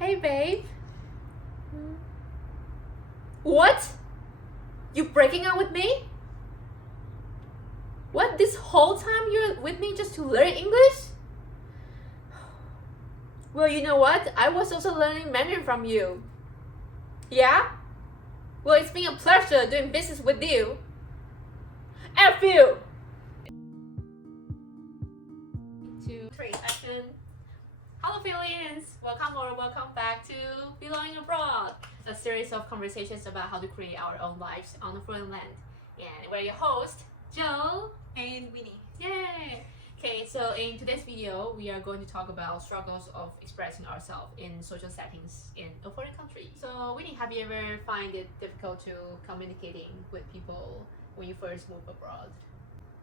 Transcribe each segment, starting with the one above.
Hey, babe. What? You breaking up with me? What? This whole time you're with me just to learn English? Well, you know what? I was also learning Mandarin from you. Yeah? Well, it's been a pleasure doing business with you. F you! 2, 3, action. Hello, Philians! Welcome or welcome back to Belonging Abroad, a series of conversations about how to create our own lives on a foreign land. And we're your host, Joe and Winnie. Yay! Okay, so in today's video, we are going to talk about struggles of expressing ourselves in social settings in a foreign country. So, Winnie, have you ever find it difficult to communicating with people when you first move abroad?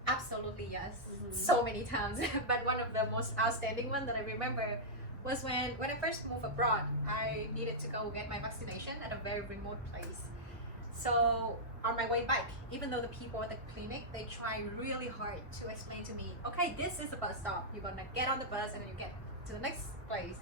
Absolutely, yes. So many times. But one of the most outstanding one that I remember was when I first moved abroad. I needed to go get my vaccination at a very remote place. So on my way back, even though the people at the clinic, they try really hard to explain to me, okay, this is the bus stop. You're gonna get on the bus and then you get to the next place.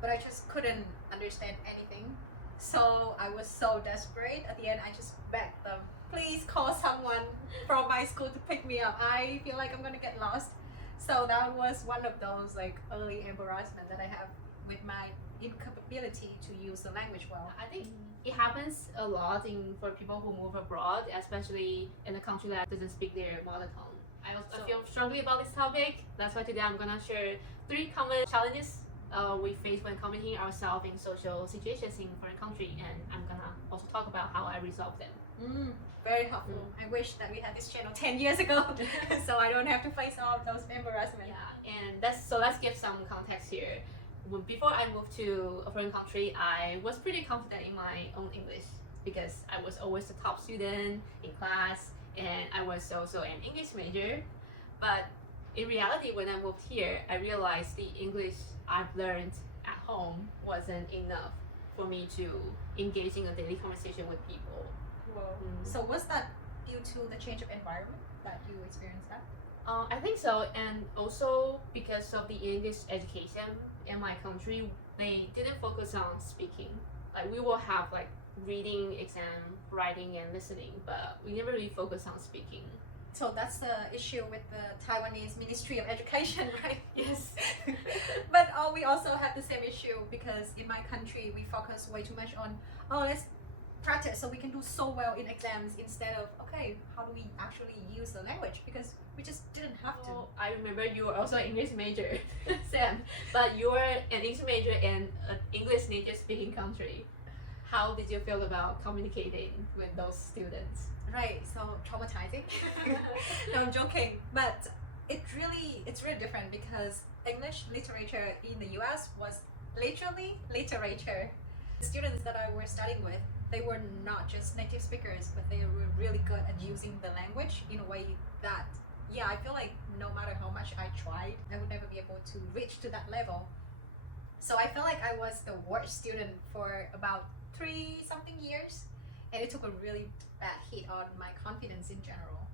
But I just couldn't understand anything. So I was so desperate. At the end, I just begged them, please call someone from my school to pick me up. I feel like I'm gonna get lost. So that was one of those like early embarrassment that I have with my incapability to use the language well. I think it happens a lot for people who move abroad, especially in a country that doesn't speak their mother tongue. I feel strongly about this topic. That's why today I'm gonna share 3 common challenges we face when communicating ourselves in social situations in foreign country, and I'm gonna also talk about how I resolve them. Very helpful. I wish that we had this channel 10 years ago so I don't have to face all of those embarrassments. Yeah, and let's give some context here. Before I moved to a foreign country, I was pretty confident in my own English because I was always the top student in class and I was also an English major. But in reality, when I moved here, I realized the English I've learned at home wasn't enough for me to engage in a daily conversation with people. Whoa. So was that due to the change of environment that you experienced that? I think so, and also because of the English education in my country, they didn't focus on speaking. Like we will have like reading exam, writing, and listening, but we never really focus on speaking. So that's the issue with the Taiwanese Ministry of Education, right? Yes. But we also have the same issue because in my country we focus way too much on let's practice so we can do so well in exams instead of okay, how do we actually use the language, because we just didn't have to. I remember you were also an English major, Sam, but you were an English major in an English native speaking country. How did you feel about communicating with those students? Right, so traumatizing. No, I'm joking, but it's really different because English literature in the US was literally literature. The students that I were studying with, they were not just native speakers, but they were really good at using the language in a way that, yeah, I feel like no matter how much I tried, I would never be able to reach to that level. So I felt like I was the worst student for about 3-something years, and it took a really bad hit on my confidence in general.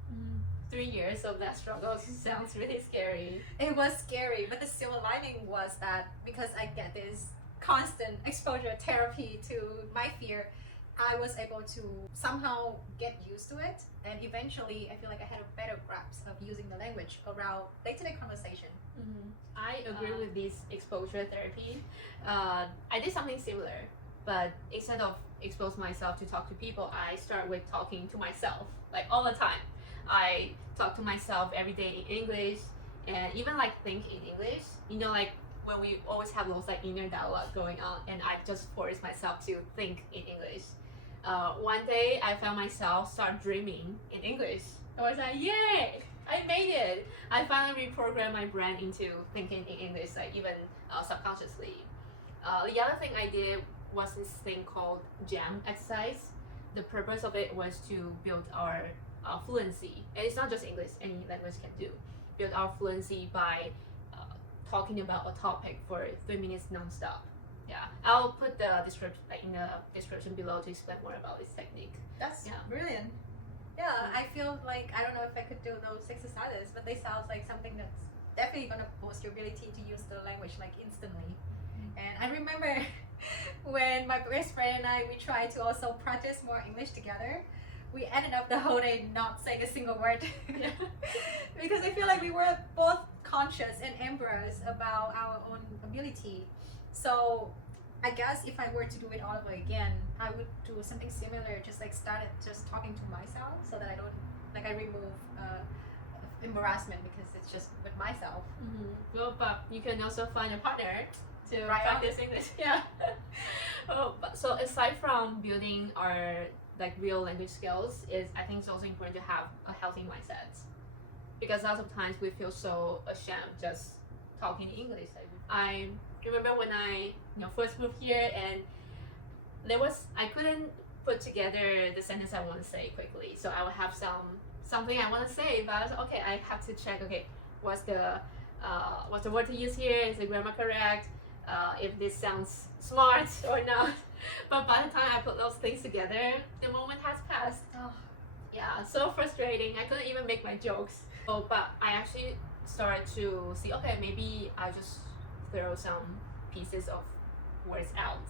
3 years of that struggle sounds really scary. It was scary, but the silver lining was that because I get this constant exposure therapy to my fear, I was able to somehow get used to it, and eventually I feel like I had a better grasp of using the language around day-to-day conversation. I agree with this exposure therapy. I did something similar, but instead of expose myself to talk to people, I start with talking to myself, like all the time. I talk to myself every day in English, and even like think in English. You know, like when we always have those like inner dialogue going on, and I just force myself to think in English. One day I found myself start dreaming in English. I was like, yay! I made it! I finally reprogrammed my brain into thinking in English, like even subconsciously. The other thing I did was this thing called jam exercise. The purpose of it was to build our fluency, and it's not just English, any language can do. Build our fluency by talking about a topic for 3 minutes non-stop. Yeah, I'll put the description in the description below to explain more about this technique. That's brilliant. Yeah, I feel like I don't know if I could do those exercises, but they sound like something that's definitely gonna boost your ability to use the language like instantly. And I remember when my best friend and I, we tried to also practice more English together, we ended up the whole day not saying a single word. Yeah. Because I feel like we were both conscious and embarrassed about our own ability. So I guess if I were to do it all over again, I would do something similar, just like started just talking to myself so that I don't, like I remove embarrassment because it's just with myself. Well, but you can also find a partner to Right on. practice English. Yeah. So aside from building our like real language skills, I think it's also important to have a healthy mindset, because lots of times we feel so ashamed just talking English. I remember when I first moved here, and I couldn't put together the sentence I want to say quickly, so I would have something I want to say, but I was okay, I have to check, okay, what's the word to use here, is the grammar correct, if this sounds smart or not. But by the time I put those things together, the moment has passed. Oh. Yeah, so frustrating. I couldn't even make my jokes. But I actually started to see, okay, maybe I just throw some pieces of words out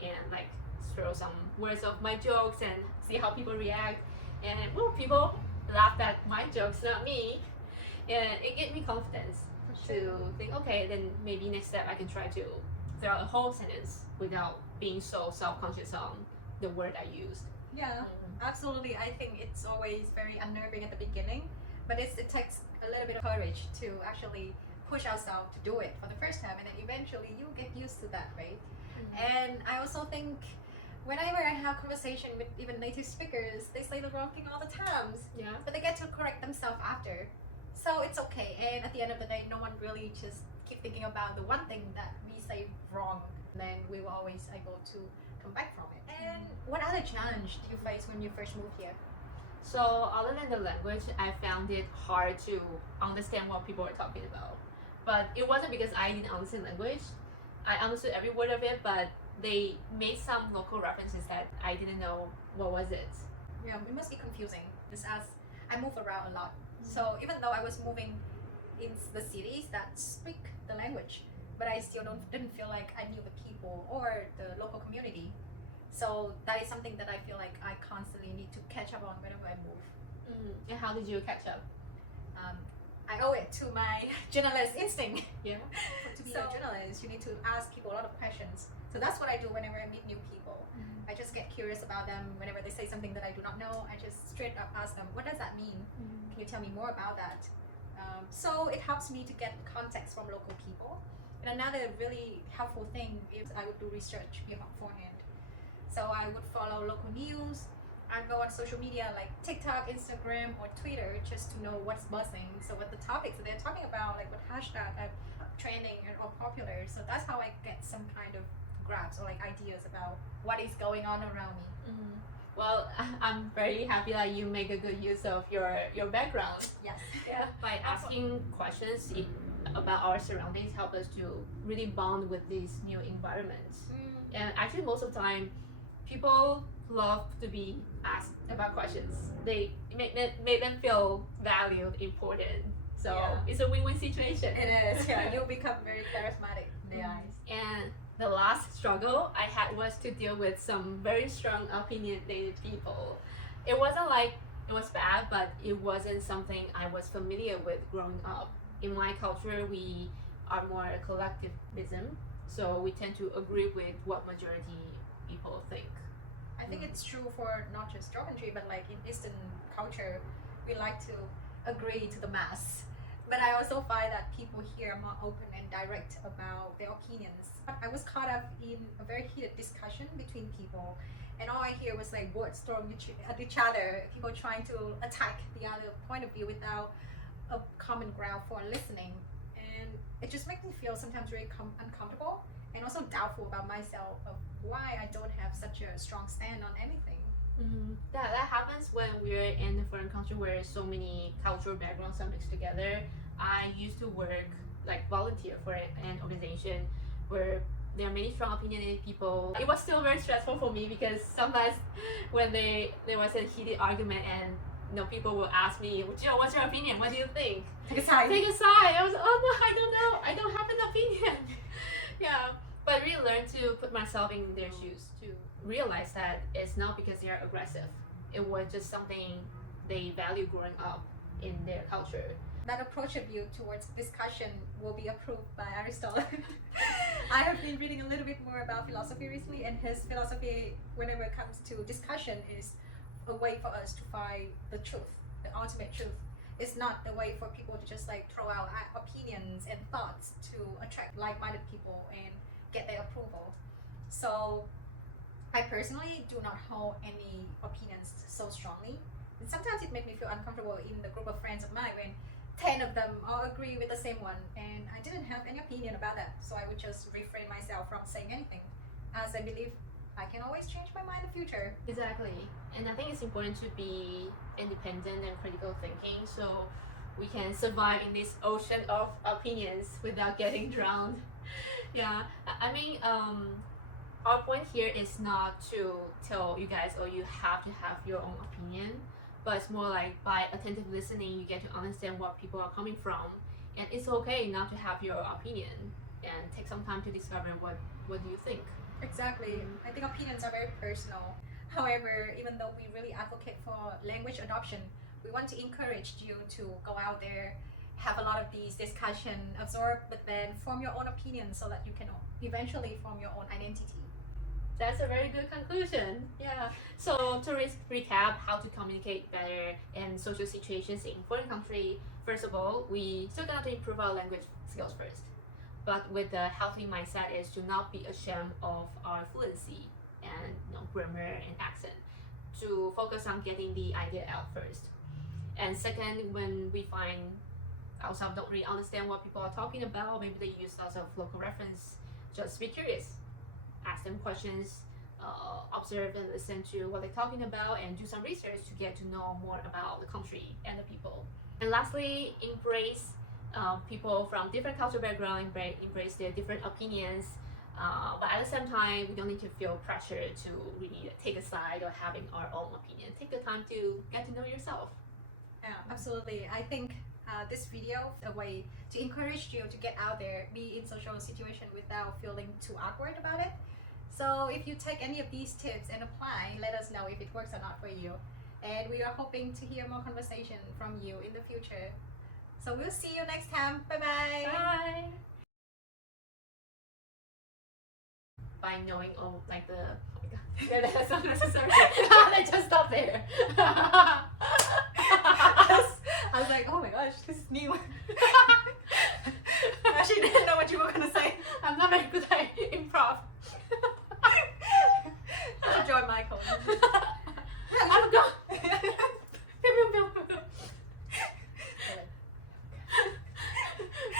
and like throw some words of my jokes and see how people react. And well, people laughed at my jokes, not me. And it gave me confidence to think, okay, then maybe next step I can try to throw a whole sentence without being so self-conscious on the word I used. Yeah, absolutely. I think it's always very unnerving at the beginning, but it takes a little bit of courage to actually push ourselves to do it for the first time, and then eventually you get used to that, right? And I also think whenever I have conversation with even native speakers, they say the wrong thing all the times, Yeah. but they get to correct themselves after. So it's okay, and at the end of the day, no one really just keep thinking about the one thing that we say wrong. Then we were always able to come back from it. And what other challenge did you face when you first moved here? So other than the language, I found it hard to understand what people were talking about. But it wasn't because I didn't understand language. I understood every word of it, but they made some local references that I didn't know what was it. Yeah, it must be confusing just as I move around a lot. So even though I was moving in the cities that speak the language, but I still didn't feel like I knew the people or the local community. So that is something that I feel like I constantly need to catch up on whenever I move. And how did you catch up? I owe it to my journalist instinct. Yeah. To be a journalist, you need to ask people a lot of questions. So that's what I do whenever I meet new people. I just get curious about them. Whenever they say something that I do not know, I just straight up ask them, what does that mean? Can you tell me more about that? So it helps me to get context from local people. And another really helpful thing is I would do research beforehand. So I would follow local news. I'd go on social media like TikTok, Instagram, or Twitter just to know what's buzzing. So what the topics that they're talking about, like what hashtag are trending or popular. So that's how I get some kind of grasp or like ideas about what is going on around me. Well, I'm very happy that you make a good use of your background. Yes. Yeah. By asking questions about our surroundings help us to really bond with these new environments. And actually most of the time, people love to be asked about questions. They make them feel valued, important. So it's a win-win situation. It is. Yeah, you'll become very charismatic in their eyes. And the last struggle I had was to deal with some very strong opinionated people. It wasn't like it was bad, but it wasn't something I was familiar with growing up. In my culture, we are more collectivism, so we tend to agree with what majority people think. I think it's true for not just geometry, but like in Eastern culture, we like to agree to the mass. But I also find that people here are more open and direct about their opinions. I was caught up in a very heated discussion between people, and all I hear was like words thrown at each other, people trying to attack the other point of view without a common ground for listening. And it just makes me feel sometimes very uncomfortable and also doubtful about myself of why I don't have such a strong stand on anything. That happens when we're in a foreign country where so many cultural backgrounds are mixed together. I used to work like volunteer for an organization where there are many strong opinionated people. It was still very stressful for me because sometimes when there was a heated argument and people will ask me, Jill, what's your opinion? What do you think? Take a side. Take a side. I was, oh no, I don't know. I don't have an opinion. Yeah. But really learn to put myself in their shoes to realize that it's not because they are aggressive. It was just something they value growing up in their culture. That approach of you towards discussion will be approved by Aristotle. I have been reading a little bit more about philosophy recently, and his philosophy, whenever it comes to discussion, is a way for us to find the truth, the ultimate truth. It's not the way for people to just like throw out opinions and thoughts to attract like-minded people and get their approval. So I personally do not hold any opinions so strongly. And sometimes it makes me feel uncomfortable in the group of friends of mine when 10 of them all agree with the same one and I didn't have any opinion about that. So I would just refrain myself from saying anything, as I believe I can always change my mind in the future. Exactly. And I think it's important to be independent and critical thinking so we can survive in this ocean of opinions without getting drowned. Yeah, I mean, our point here is not to tell you guys, oh, you have to have your own opinion, but it's more like by attentive listening, you get to understand what people are coming from, and it's okay not to have your opinion, and take some time to discover what do you think. Exactly. I think opinions are very personal. However, even though we really advocate for language adoption, we want to encourage you to go out there, have a lot of these discussion, absorb, but then form your own opinion so that you can eventually form your own identity. That's a very good conclusion. Yeah. So to recap how to communicate better in social situations in foreign country, first of all, we still got to improve our language skills first. But with the healthy mindset is to not be ashamed of our fluency and grammar and accent. To focus on getting the idea out first. And second, when we find ourselves don't really understand what people are talking about, maybe they use lots of local reference, just be curious. Ask them questions, observe and listen to what they're talking about, and do some research to get to know more about the country and the people. And lastly, embrace people from different cultural background, embrace their different opinions, but at the same time, we don't need to feel pressure to really take a side or having our own opinion. Take the time to get to know yourself. Yeah, absolutely. I think this video is a way to encourage you to get out there, be in social situation without feeling too awkward about it. So if you take any of these tips and apply, let us know if it works or not for you. And we are hoping to hear more conversation from you in the future. So we'll see you next time. Bye-bye. Bye. By knowing all like the oh my god, yeah, that's not necessary. Let's just stop there. I was like, oh my gosh, this is new. Actually, didn't know what you were gonna say. I'm not very good at improv. I should join Michael. I'm gone.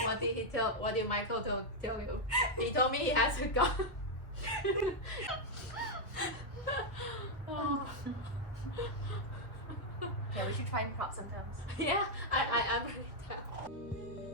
What did he tell? What did Michael tell you? He told me he has to go. Oh. Yeah, we should try improv sometimes. Yeah, I'm really down.